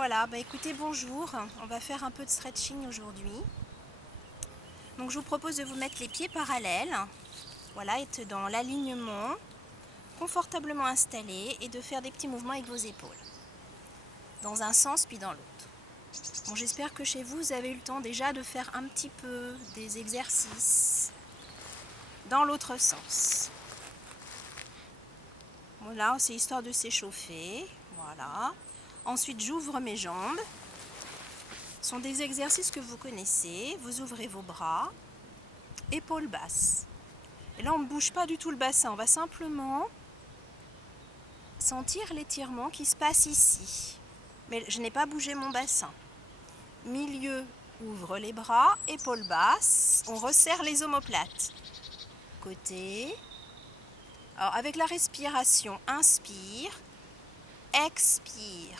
Voilà, bah écoutez, bonjour. On va faire un peu de stretching aujourd'hui. Donc je vous propose de vous mettre les pieds parallèles. Voilà, être dans l'alignement, confortablement installé et de faire des petits mouvements avec vos épaules. Dans un sens puis dans l'autre. Bon, j'espère que chez vous, vous avez eu le temps déjà de faire un petit peu des exercices dans l'autre sens. Voilà, c'est histoire de s'échauffer. Voilà. Ensuite, j'ouvre mes jambes. Ce sont des exercices que vous connaissez. Vous ouvrez vos bras, épaules basses. Et là, on ne bouge pas du tout le bassin. On va simplement sentir l'étirement qui se passe ici. Mais je n'ai pas bougé mon bassin. Milieu, ouvre les bras, épaules basses. On resserre les omoplates. Côté. Alors, avec la respiration, inspire, expire.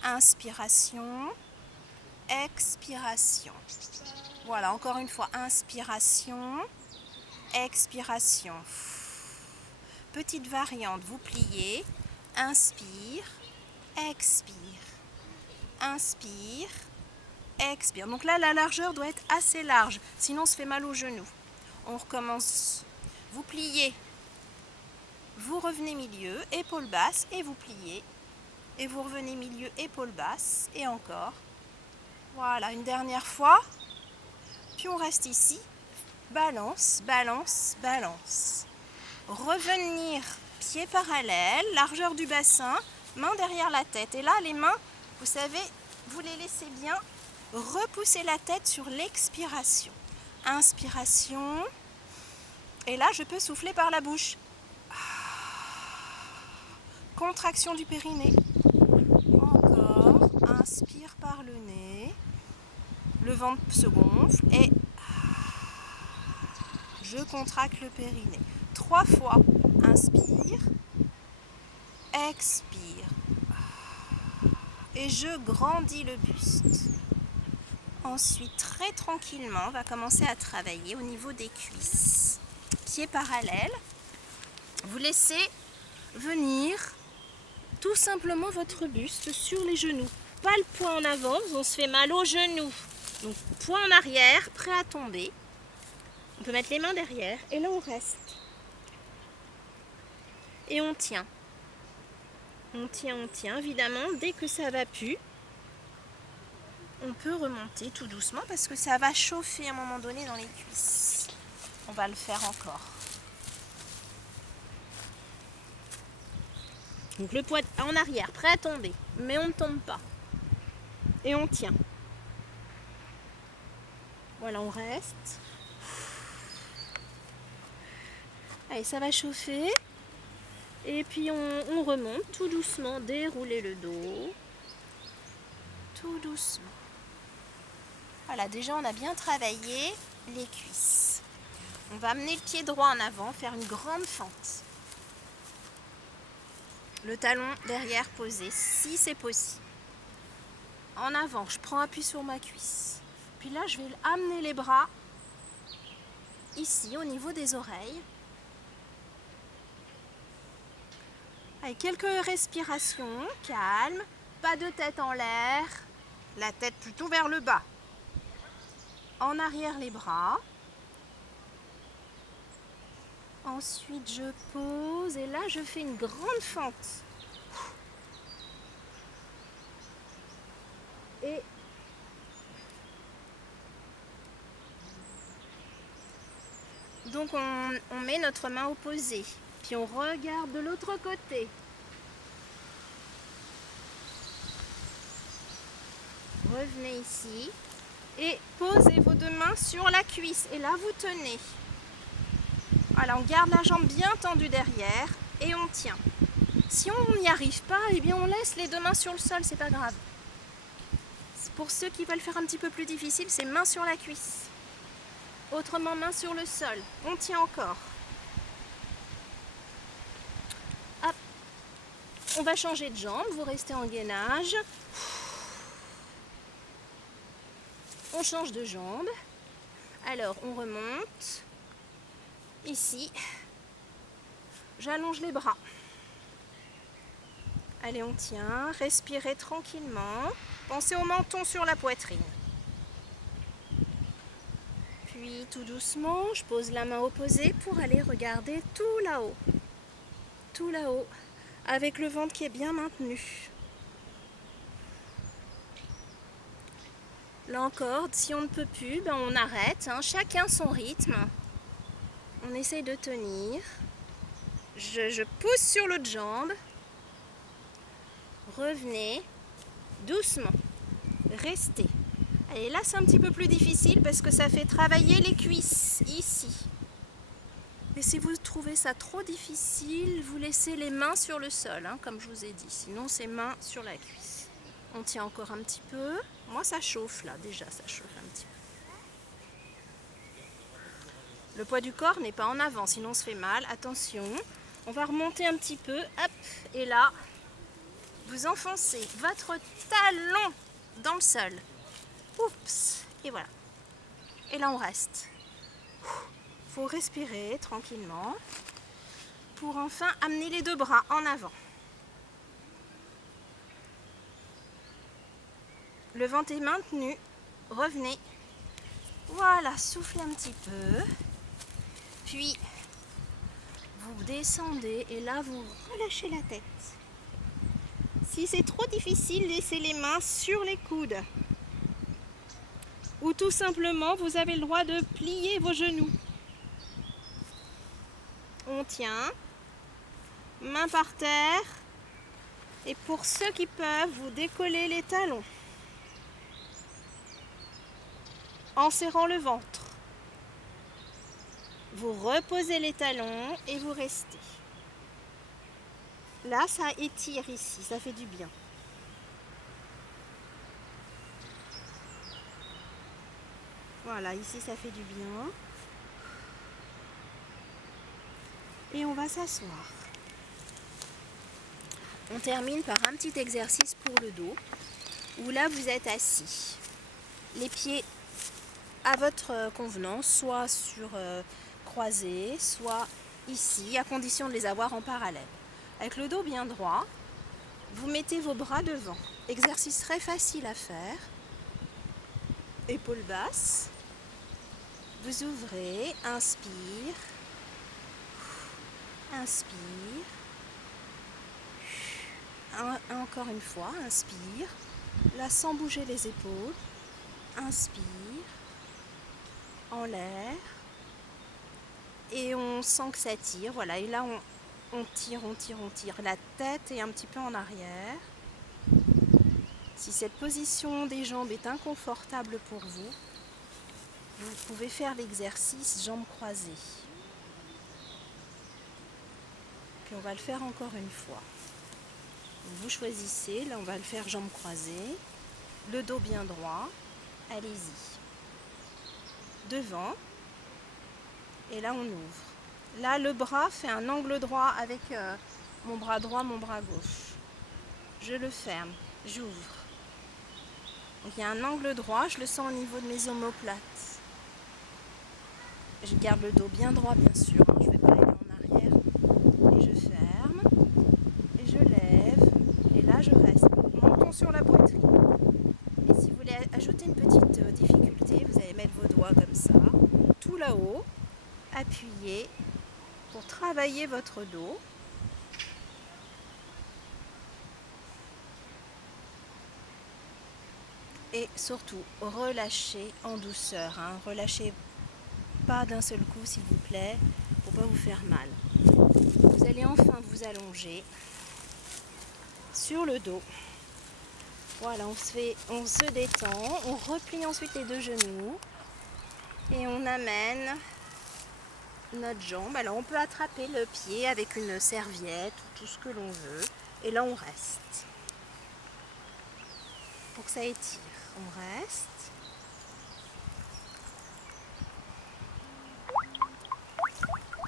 Inspiration, expiration. Voilà, encore une fois, inspiration, expiration. Petite variante, vous pliez, inspire, expire, inspire, expire. Donc là, la largeur doit être assez large, sinon on se fait mal au genou. On recommence, vous pliez, vous revenez milieu, épaules basses, et vous pliez, et vous revenez milieu, épaules basses, et encore. Voilà, une dernière fois. Puis on reste ici. Balance, balance, balance. Revenir pieds parallèles, largeur du bassin, main derrière la tête. Et là, les mains, vous savez, vous les laissez bien repousser la tête sur l'expiration. Inspiration. Et là, je peux souffler par la bouche. Contraction du périnée. Encore. Inspire par le nez. Le ventre se gonfle et je contracte le périnée. 3 fois. Inspire. Expire. Et je grandis le buste. Ensuite, très tranquillement, on va commencer à travailler au niveau des cuisses. Pieds parallèles. Vous laissez venir tout simplement votre buste sur les genoux. Pas le poing en avant, on se fait mal aux genoux. Donc, poing en arrière, prêt à tomber. On peut mettre les mains derrière et là on reste. Et on tient. On tient. Évidemment, dès que ça va plus, on peut remonter tout doucement parce que ça va chauffer à un moment donné dans les cuisses. On va le faire encore. Donc le poids en arrière, prêt à tomber, mais on ne tombe pas. Et on tient. Voilà, on reste. Allez, ça va chauffer. Et puis on remonte tout doucement, dérouler le dos. Tout doucement. Voilà, déjà on a bien travaillé les cuisses. On va amener le pied droit en avant, faire une grande fente. Le talon derrière posé, si c'est possible. En avant, je prends appui sur ma cuisse. Puis là, je vais amener les bras ici, au niveau des oreilles. Avec quelques respirations, calme, pas de tête en l'air, la tête plutôt vers le bas. En arrière les bras. Ensuite, je pose et là, je fais une grande fente. Et donc, on met notre main opposée. Puis on regarde de l'autre côté. Revenez ici. Et posez vos deux mains sur la cuisse. Et là, vous tenez. Voilà, on garde la jambe bien tendue derrière et on tient. Si on n'y arrive pas, eh bien on laisse les deux mains sur le sol, c'est pas grave. Pour ceux qui veulent faire un petit peu plus difficile, c'est main sur la cuisse. Autrement, main sur le sol. On tient encore. Hop. On va changer de jambe, vous restez en gainage. On change de jambe. Alors, on remonte. Ici, j'allonge les bras. Allez, on tient, respirez tranquillement. Pensez au menton sur la poitrine. Puis tout doucement, je pose la main opposée pour aller regarder tout là-haut. Tout là-haut, avec le ventre qui est bien maintenu. Là encore, si on ne peut plus, ben on arrête, hein, chacun son rythme. On essaye de tenir. Je pousse sur l'autre jambe. Revenez doucement. Restez. Et là, c'est un petit peu plus difficile parce que ça fait travailler les cuisses ici. Et si vous trouvez ça trop difficile, vous laissez les mains sur le sol, hein, comme je vous ai dit. Sinon, c'est mains sur la cuisse. On tient encore un petit peu. Moi, ça chauffe là, déjà, ça chauffe un petit peu. Le poids du corps n'est pas en avant, sinon on se fait mal. Attention, on va remonter un petit peu. Hop, et là, vous enfoncez votre talon dans le sol. Oups, et voilà. Et là, on reste. Il faut respirer tranquillement pour enfin amener les deux bras en avant. Le ventre est maintenu. Revenez. Voilà, soufflez un petit peu. Puis, vous descendez et là, vous relâchez la tête. Si c'est trop difficile, laissez les mains sur les coudes. Ou tout simplement, vous avez le droit de plier vos genoux. On tient. Main par terre. Et pour ceux qui peuvent, vous décollez les talons. En serrant le ventre. Vous reposez les talons et vous restez. Là, ça étire ici, ça fait du bien. Voilà, ici, ça fait du bien. Et on va s'asseoir. On termine par un petit exercice pour le dos, où là, vous êtes assis. Les pieds à votre convenance, soit sur croisés, soit ici, à condition de les avoir en parallèle. Avec le dos bien droit, vous mettez vos bras devant. Exercice très facile à faire. Épaules basses. Vous ouvrez, inspire, inspire. Encore une fois, inspire. Là, sans bouger les épaules. Inspire. En l'air. Et on sent que ça tire. Voilà, et là, on tire, on tire, on tire. La tête est un petit peu en arrière. Si cette position des jambes est inconfortable pour vous, vous pouvez faire l'exercice jambes croisées. Puis on va le faire encore une fois. Vous choisissez, là on va le faire jambes croisées, le dos bien droit, allez-y. Devant, et là on ouvre. Là le bras fait un angle droit avec mon bras droit, mon bras gauche. Je le ferme, j'ouvre. Donc il y a un angle droit, je le sens au niveau de mes omoplates. Je garde le dos bien droit bien sûr, hein, je ne vais pas aller en arrière. Et je ferme, et je lève, et là je reste. Menton sur la poitrine. Et si vous voulez ajouter une petite difficulté, vous allez mettre vos doigts comme ça, tout là-haut, appuyez pour travailler votre dos. Et surtout, relâchez en douceur, hein. Relâchez pas d'un seul coup s'il vous plaît, pour pas vous faire mal. Vous allez enfin vous allonger sur le dos. Voilà, on se détend, on replie ensuite les deux genoux et on amène notre jambe. Alors on peut attraper le pied avec une serviette ou tout ce que l'on veut. Et là on reste. Pour que ça étire, on reste.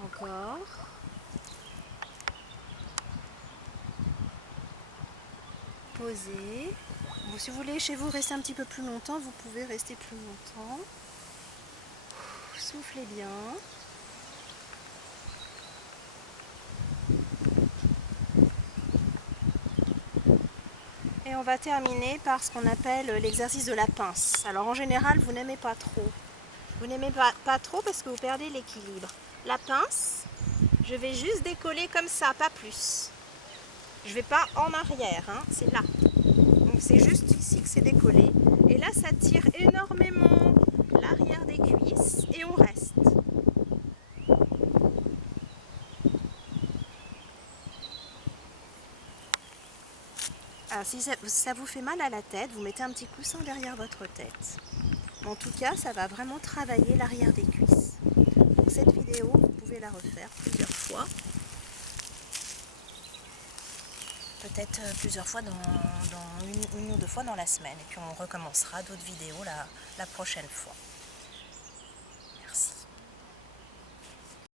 Encore. Posez. Bon, si vous voulez chez vous rester un petit peu plus longtemps, vous pouvez rester plus longtemps. Soufflez bien. Et on va terminer par ce qu'on appelle l'exercice de la pince. Alors en général, vous n'aimez pas trop. Vous n'aimez pas trop parce que vous perdez l'équilibre. La pince, je vais juste décoller comme ça, pas plus. Je ne vais pas en arrière, hein, c'est là. Donc c'est juste ici que c'est décollé. Et là, ça tire énormément l'arrière des cuisses et on reste. Alors si ça vous fait mal à la tête, vous mettez un petit coussin derrière votre tête. En tout cas, ça va vraiment travailler l'arrière des cuisses. Donc cette vidéo, vous pouvez la refaire plusieurs fois. Peut-être plusieurs fois dans une ou deux fois dans la semaine. Et puis on recommencera d'autres vidéos la prochaine fois.